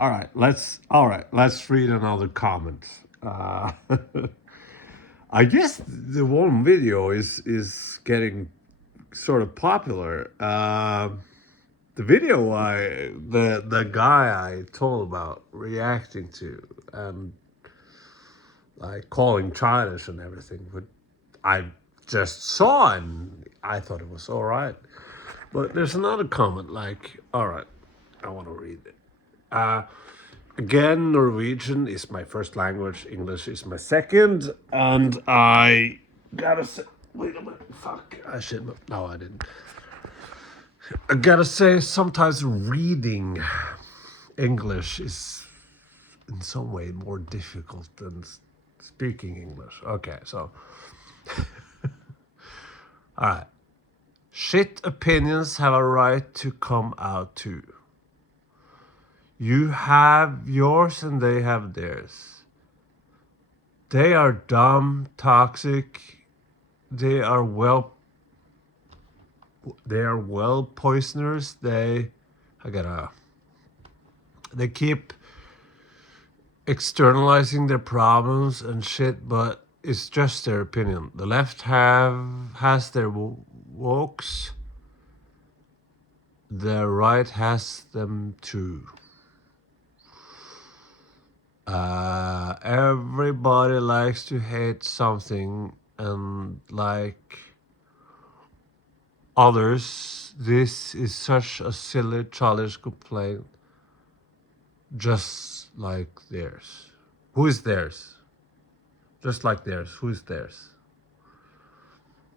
Let's read another comment. Uh, I guess the one video is getting sort of popular. The video the guy I told about reacting to and like calling childish and everything, but I just saw and I thought it was all right. But there's another comment like, all right, I want to read it. Uh, Again, Norwegian is my first language, English is my second, and I gotta say, wait a minute, fuck, I should, no, I didn't. I gotta say, sometimes reading English is in some way more difficult than speaking English. Okay, so, all right. Shit opinions have a right to come out too. You have yours and they have theirs. They are dumb, toxic. They are well. They are well poisoners. I gotta. They keep externalizing their problems and shit, but it's just their opinion. The left has their wokes. The right has them too. Everybody likes to hate something and like others. This is such a silly, childish complaint, just like theirs. Who is theirs? Just like theirs. Who is theirs?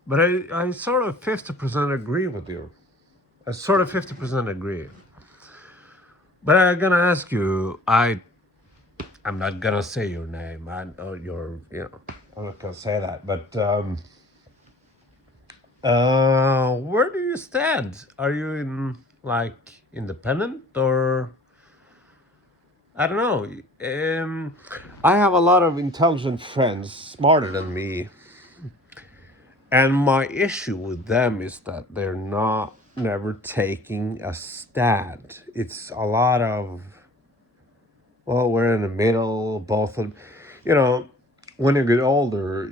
But I sort of 50% agree with you. I sort of 50% agree. But I'm gonna ask you. I'm not gonna say your name. I know I'm not gonna say that. But where do you stand? Are you in like independent or I don't know. I have a lot of intelligent friends, smarter than me, and my issue with them is that they're not never taking a stand. It's a lot of we're in the middle, both of, you know, when you get older,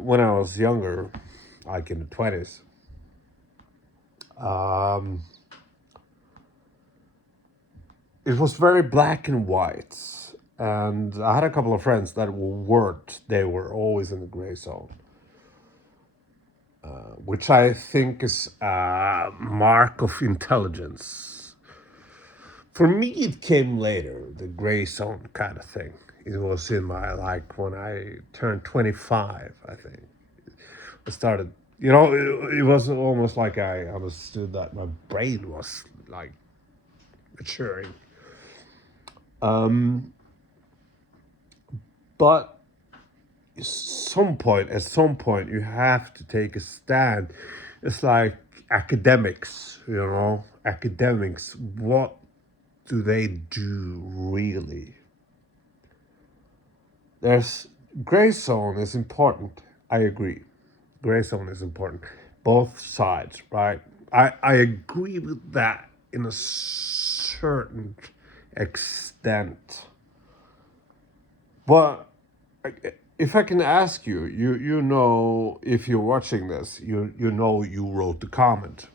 when I was younger, like in the 20s, um, it was very black and white. And I had a couple of friends that weren't. They were always in the gray zone, which I think is a mark of intelligence. For me, it came later, the gray zone kind of thing. It was in my, like, when I turned 25, I think. I started, it was almost like I understood that my brain was, like, maturing. But at some point, you have to take a stand. It's like academics, academics. What do they do really? There's gray zone is important. I agree. Gray zone is important. Both sides, right? I agree with that in a certain extent. But if I can ask you, you know, if you're watching this, you know you wrote the comment.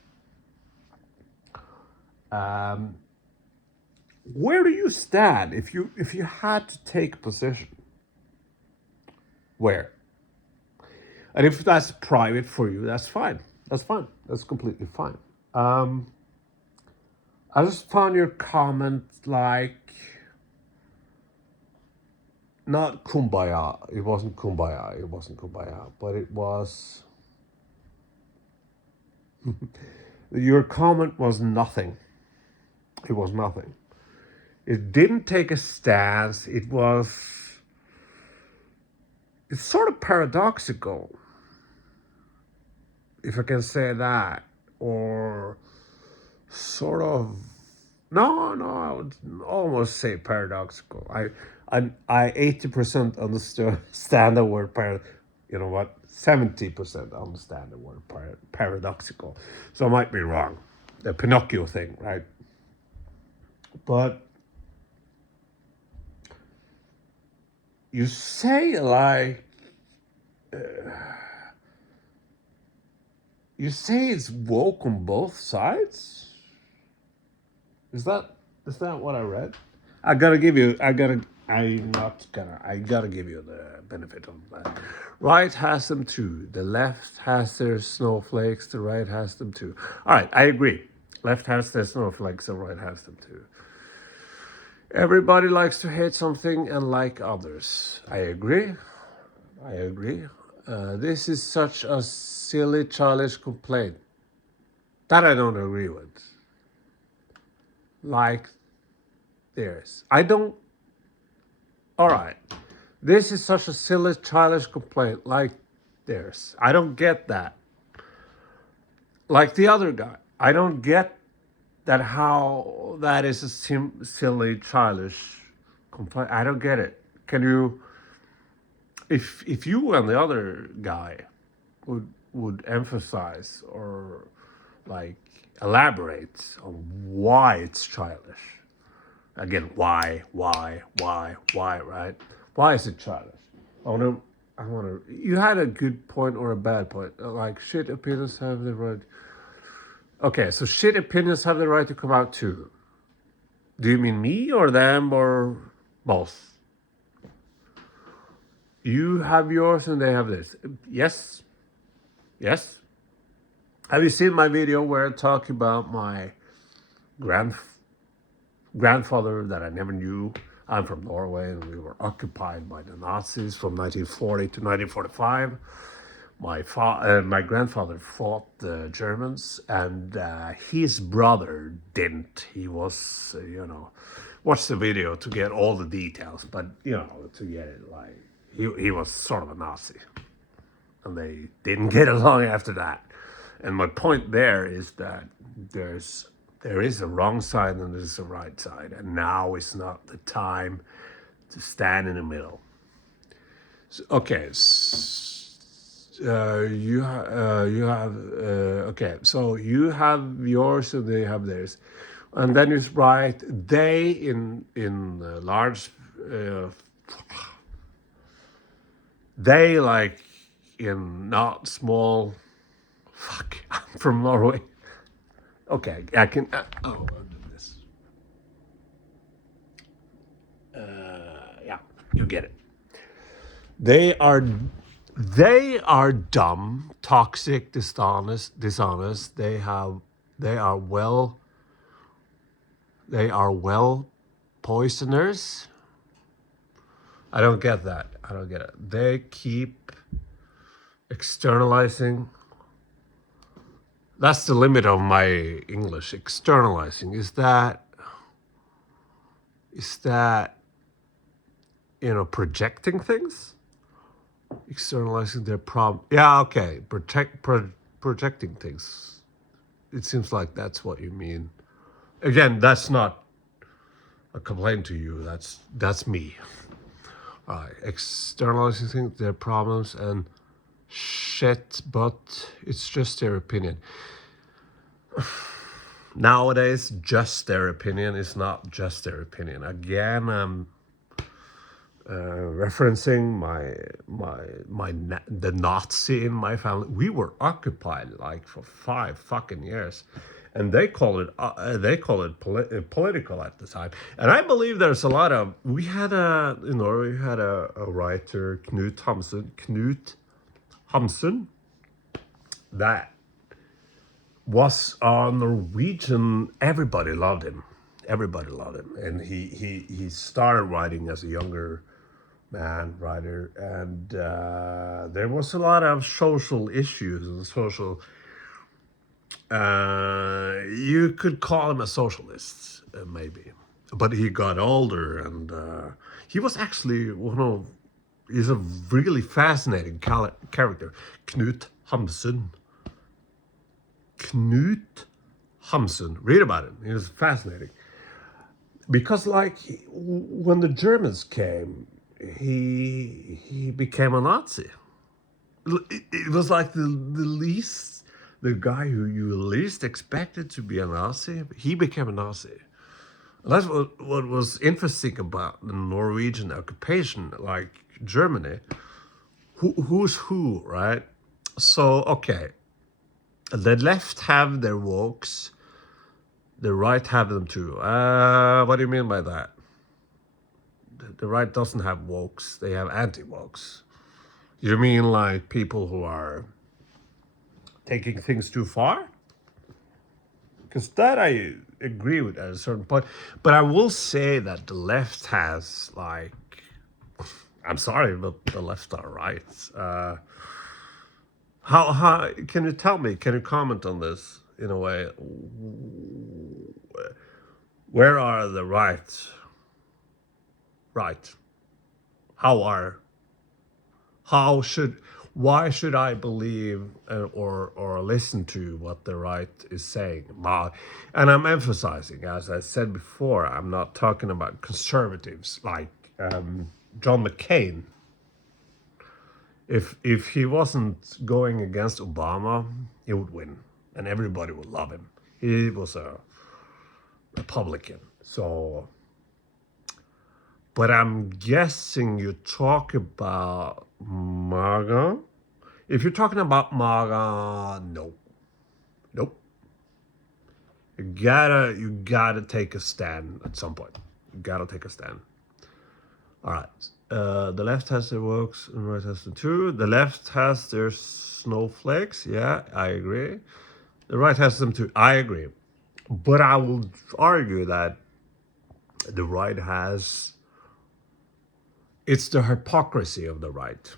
Where do you stand if you had to take a position? Where? And if that's private for you, that's fine. That's fine. That's completely fine. I just found your comment like not kumbaya. It wasn't kumbaya. It wasn't kumbaya. But it was. Your comment was nothing. It was nothing. It didn't take a stance. It was. It's sort of paradoxical, if I can say that, or sort of. No, I would almost say paradoxical. I 80% understand the word you know what, 70% understand the word paradoxical. So I might be wrong. The Pinocchio thing, right? But you say like you say it's woke on both sides. Is that what I read? I gotta give you. I gotta. I'm not gonna. I gotta give you the benefit of that. Right has them too. The left has their snowflakes. The right has them too. All right, I agree. Left has their snowflakes. The right has them too. Everybody likes to hate something and like others. I agree. I agree. This is such a silly, childish complaint that I don't agree with. Like theirs. I don't. All right. This is such a silly, childish complaint like theirs. I don't get that. Like the other guy. I don't get that how that is a silly, childish complaint. I don't get it. Can you, if you and the other guy would emphasize or like elaborate on why it's childish. Again, why, right? Why is it childish? I wanna. You had a good point or a bad point. Like shit opinions have the right. Okay, so shit opinions have the right to come out too. Do you mean me or them or both? You have yours and they have this. Yes, yes. Have you seen my video where I talk about my grandfather that I never knew? I'm from Norway and we were occupied by the Nazis from 1940 to 1945. My grandfather fought the Germans, and his brother didn't. He was, watch the video to get all the details, but to get it like he was sort of a Nazi, and they didn't get along after that. And my point there is that there is a wrong side and there's a right side, and now is not the time to stand in the middle. So, okay. You have okay, so you have yours and they have theirs, and then it's right. They in large, they like in not small. Fuck, I'm from Norway. Okay, I can. I'll do this. Yeah, you get it. They are they are dumb, toxic, dishonest. They are well poisoners. I don't get that. I don't get it. They keep externalizing. That's the limit of my English. Externalizing is that projecting things, externalizing their problem. Yeah, okay, projecting things. It seems like that's what you mean. Again, that's not a complaint to you. That's me. Externalizing things, their problems and shit, but it's just their opinion. Nowadays, just their opinion is not just their opinion. Again, I'm referencing the Nazi in my family. We were occupied like for 5 fucking years, and they call it political at the time. And I believe there's a lot of we had a writer Knut Hamsun that was a Norwegian. Everybody loved him. And he started writing as a younger man writer, and there was a lot of social issues and social. You could call him a socialist, maybe, but he got older, and he was actually he's a really fascinating character, Knut Hamsun. Knut Hamsun. Read about him. He was fascinating. Because like when the Germans came, he became a Nazi. It was like the guy who you least expected to be a Nazi. He became a Nazi, That's what was interesting about the Norwegian occupation, like Germany. Who's who, right? So, okay, the left have their wokes, the right have them too. What do you mean by that? The right doesn't have wokes, they have anti-wokes. You mean like people who are taking things too far? Because that I agree with at a certain point. But I will say that the left has, like, I'm sorry, but the left are right. How can you tell me? Can you comment on this in a way? Where are the right? Right. How are? How should? Why should I believe or listen to what the right is saying? And I'm emphasizing, as I said before, I'm not talking about conservatives like John McCain. If he wasn't going against Obama, he would win, and everybody would love him. He was a Republican, so. But I'm guessing you talk about MAGA. If you're talking about MAGA, no, nope. You gotta take a stand at some point. You gotta take a stand. All right. The left has their works and right has them too. The left has their snowflakes. Yeah, I agree. The right has them too. I agree. But I will argue that the right has. It's the hypocrisy of the right.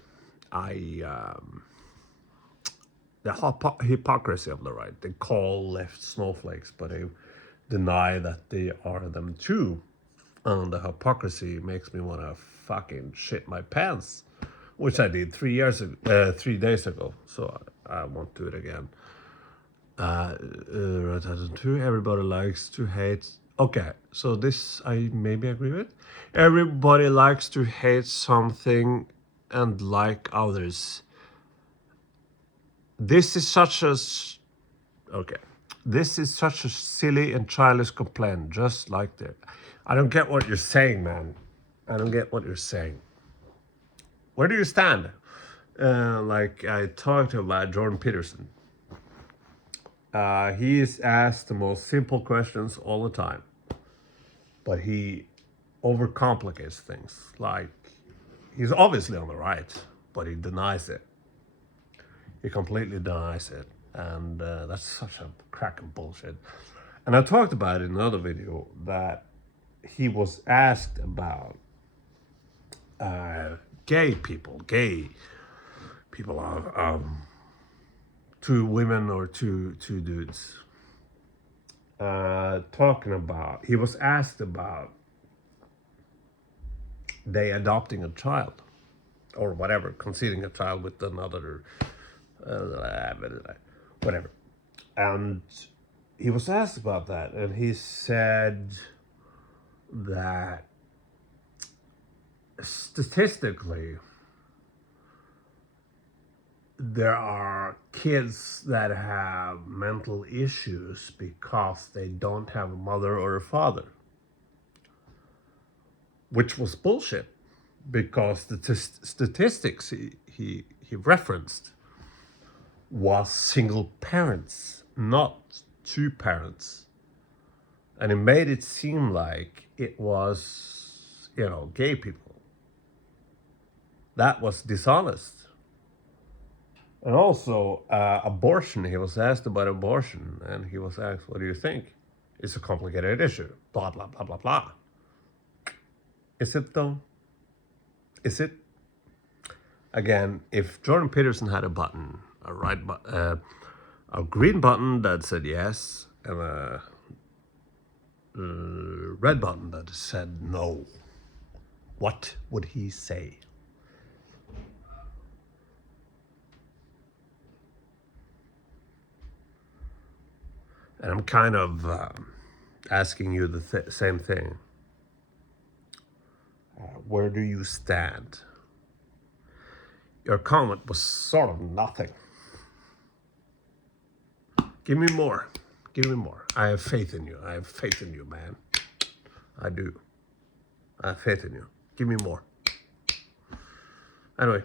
The hypocrisy of the right. They call left snowflakes, but they deny that they are them too. And the hypocrisy makes me want to fucking shit my pants, which I did 3 days ago. So I won't do it again. Right has too. Everybody likes to hate. Okay, so this I maybe agree with. Everybody likes to hate something and like others. This is such a okay. This is such a silly and childish complaint. Just like that. I don't get what you're saying, man. I don't get what you're saying. Where do you stand? Like I talked about Jordan Peterson. He is asked the most simple questions all the time, but he overcomplicates things. Like, he's obviously on the right, but he denies it. He completely denies it, and that's such a crack of bullshit. And I talked about it in another video that he was asked about gay people are two women or two dudes talking about. He was asked about they adopting a child or whatever, conceiving a child with another, whatever. And he was asked about that, and he said that statistically, there are kids that have mental issues because they don't have a mother or a father, which was bullshit because the statistics he referenced was single parents, not two parents. And it made it seem like it was, gay people. That was dishonest. And also, abortion. He was asked about abortion, and he was asked, what do you think? It's a complicated issue. Blah, blah, blah, blah, blah. Is it, though? Is it? Again, if Jordan Peterson had a button, a green button that said yes, and a red button that said no, what would he say? And I'm kind of asking you the same thing. Where do you stand? Your comment was sort of nothing. Give me more. Give me more. I have faith in you. I have faith in you, man. I do. I have faith in you. Give me more. Anyway,